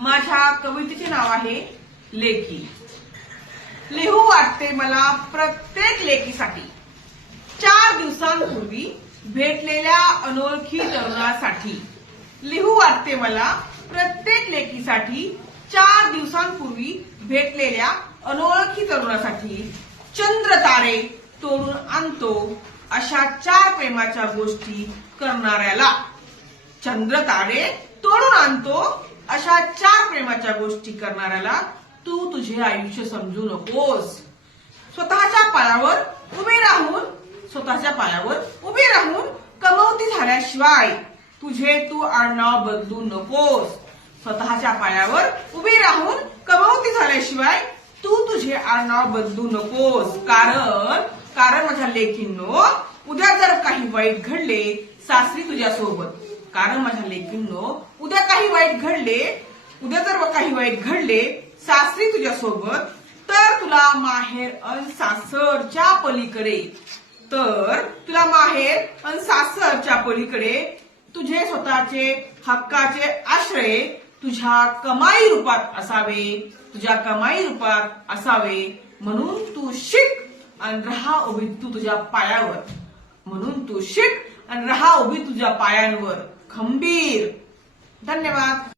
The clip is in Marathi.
माझ्या कवितेचे नाव आहे लेकी। लिहू वाटते मला प्रत्येक लेकीसाठी, 4 दिवसांपूर्वी भेटलेल्या अनोळखी तरुणासाठी। लिहू वाटते मला प्रत्येक लेकीसाठी, 4 दिवसांपूर्वी भेटलेल्या अनोळखी तरुणासाठी। चंद्र तारे तोडून आणतो अशा 4 प्रेमाच्या गोष्टी करणाऱ्याला। चंद्र तारे तोडून आणतो अशा 4 प्रेमाच्या गोष्टी करणाऱ्याला तू तुझे आयुष्य समजू नकोस। स्वतःच्या पायावर उभी राहून कमवती झाल्याशिवाय तुझे तू आडनाव बदलू नकोस। स्वतःच्या पायावर उभी राहून कमवती झाल्याशिवाय तू तुझे आडनाव बदलू नकोस। कारण माझ्या लेकींनो, उद्या जर काही वाईट घडले सासरी तुझ्यासोबत, उद्या जर काही वाईट घडले सासरी तुझ्यासोबत, तर तुला माहेर अन सासरच्या पलीकडे तुझे स्वतःचे हक्काचे आश्रय तुझ्या कमाई रूपात असावे। म्हणून तू शिक आणि राहा उभी तुझ्या पायांवर खंबीर। धन्यवाद।